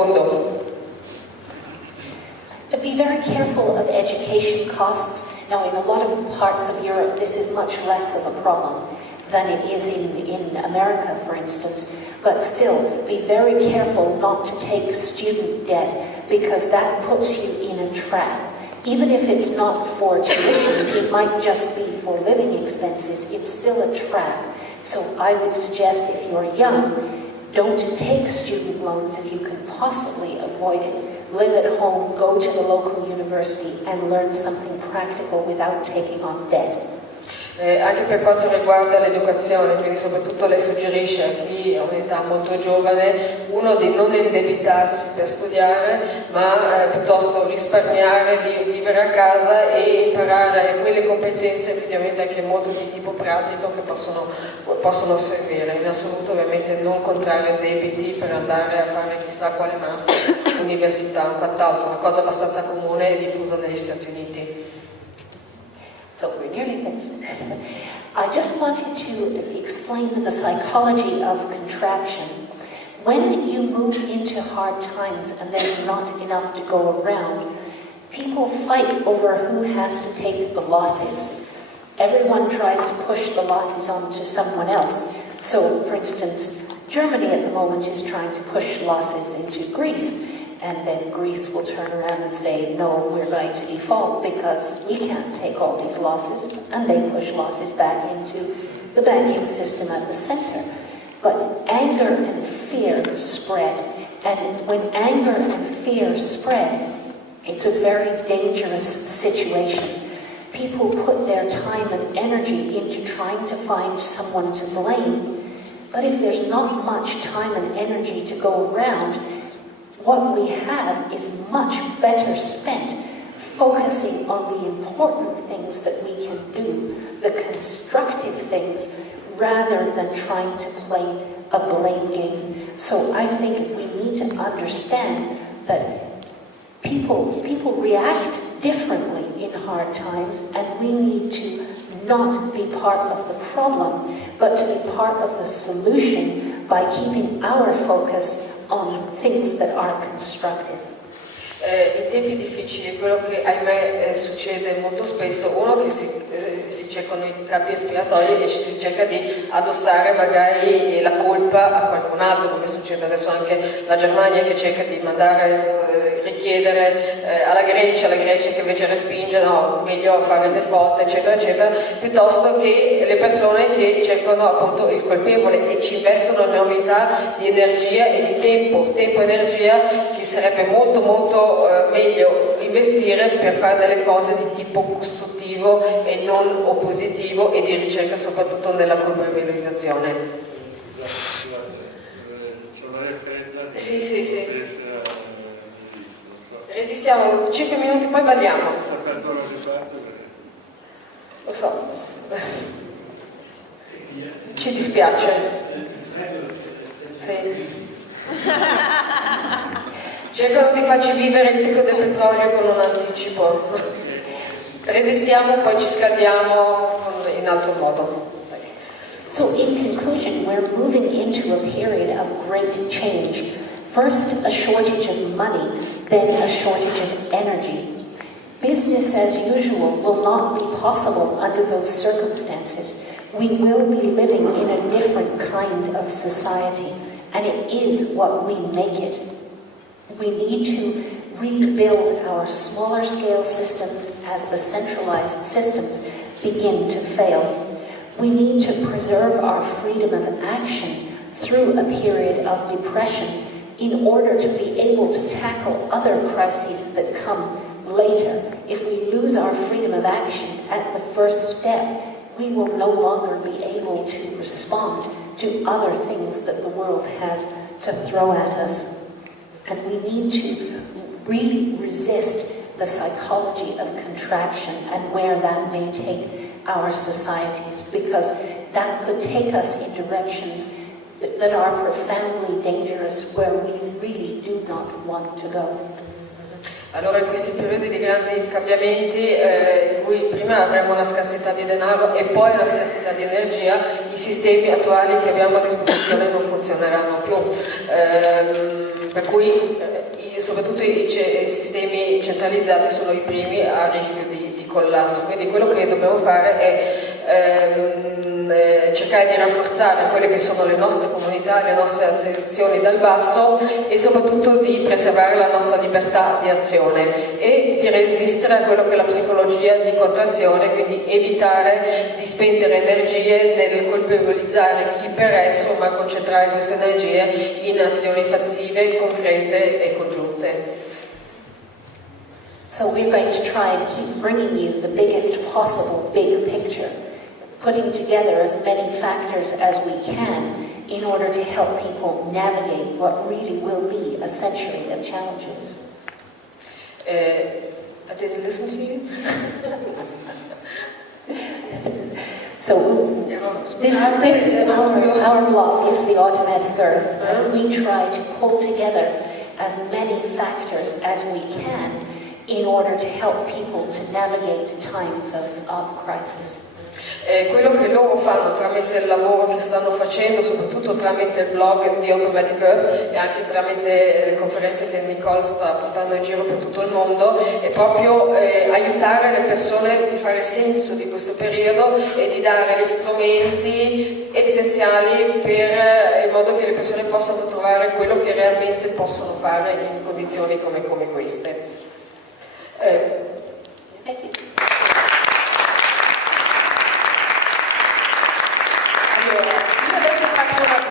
fondo. But be very careful of education costs. Now, in a lot of parts of Europe, this is much less of a problem than it is in America, for instance. But still, be very careful not to take student debt, because that puts you in a trap. Even if it's not for tuition, it might just be for living expenses, it's still a trap. So I would suggest, if you're young, don't take student loans if you can possibly avoid it. Live at home, go to the local university and learn something practical without taking on debt. Anche per quanto riguarda l'educazione, quindi soprattutto lei suggerisce a chi ha un'età molto giovane, uno, di non indebitarsi per studiare, ma piuttosto risparmiare, di vivere a casa e imparare quelle competenze effettivamente anche molto di tipo pratico che possono servire. In assoluto ovviamente non contrarre debiti per andare a fare chissà quale master, università, quant'altro, una cosa abbastanza comune e diffusa negli Stati Uniti. So we're nearly finished. I just wanted to explain the psychology of contraction. When you move into hard times and there's not enough to go around, people fight over who has to take the losses. Everyone tries to push the losses onto someone else. So, for instance, Germany at the moment is trying to push losses into Greece. And then Greece will turn around and say, no, we're going to default because we can't take all these losses. And they push losses back into the banking system at the center. But anger and fear spread. And when anger and fear spread, it's a very dangerous situation. People put their time and energy into trying to find someone to blame. But if there's not much time and energy to go around, what we have is much better spent focusing on the important things that we can do, the constructive things, rather than trying to play a blame game. So I think we need to understand that people react differently in hard times, and we need to not be part of the problem, but to be part of the solution by keeping our focus on things that are constructive. In tempi difficili quello che ahimè succede molto spesso, uno che si cercano i capi espiatori e ci si cerca di addossare magari la colpa a qualcun altro, come succede adesso anche la Germania che cerca di mandare, richiedere alla Grecia che invece respinge, no, meglio fare il default, eccetera, eccetera, piuttosto che le persone che cercano appunto il colpevole e ci investono enormità di energia e di tempo e energia che sarebbe molto meglio investire per fare delle cose di tipo costruttivo e non oppositivo e di ricerca soprattutto nella colpevolizzazione. Sì. Resistiamo 5 minuti, poi balliamo. Lo so. Ci dispiace. Sì. Cercano di farci vivere il picco del petrolio con un anticipo. Resistiamo, poi ci scaldiamo in altro modo. So in conclusion, we're moving into a period of great change. First, a shortage of money, then a shortage of energy. Business as usual will not be possible under those circumstances. We will be living in a different kind of society, and it is what we make it. We need to rebuild our smaller scale systems as the centralized systems begin to fail. We need to preserve our freedom of action through a period of depression in order to be able to tackle other crises that come later. If we lose our freedom of action at the first step, we will no longer be able to respond to other things that the world has to throw at us. And we need to really resist the psychology of contraction and where that may take our societies, because that could take us in directions that are profoundly dangerous, where we really do not want to go. Allora in questi periodi di grandi cambiamenti in cui prima avremo una scarsità di denaro e poi una scarsità di energia, i sistemi attuali che abbiamo a disposizione non funzioneranno più. per cui soprattutto i sistemi centralizzati sono i primi a rischio di collasso. Quindi quello che dobbiamo fare è cercare di rafforzare quelle che sono le nostre comunità, le nostre azioni dal basso e soprattutto di preservare la nostra libertà di azione e di resistere a quello che è la psicologia di contrazione, quindi evitare di spendere energie nel colpevolizzare chi per esso, ma concentrare queste energie in azioni fattive, concrete e congiunte. So we're going to try and keep bringing you the biggest possible big picture, putting together as many factors as we can in order to help people navigate what really will be a century of challenges. I didn't listen to you. So this is our blog, is the Automatic Earth, and we try to pull together as many factors as we can in order to help people to navigate times of crisis. Quello che loro fanno tramite il lavoro che stanno facendo, soprattutto tramite il blog di Automatic Earth e anche tramite le conferenze che Nicole sta portando in giro per tutto il mondo, è proprio aiutare le persone di fare senso di questo periodo e di dare gli strumenti essenziali in modo che le persone possano trovare quello che realmente possono fare in condizioni come queste.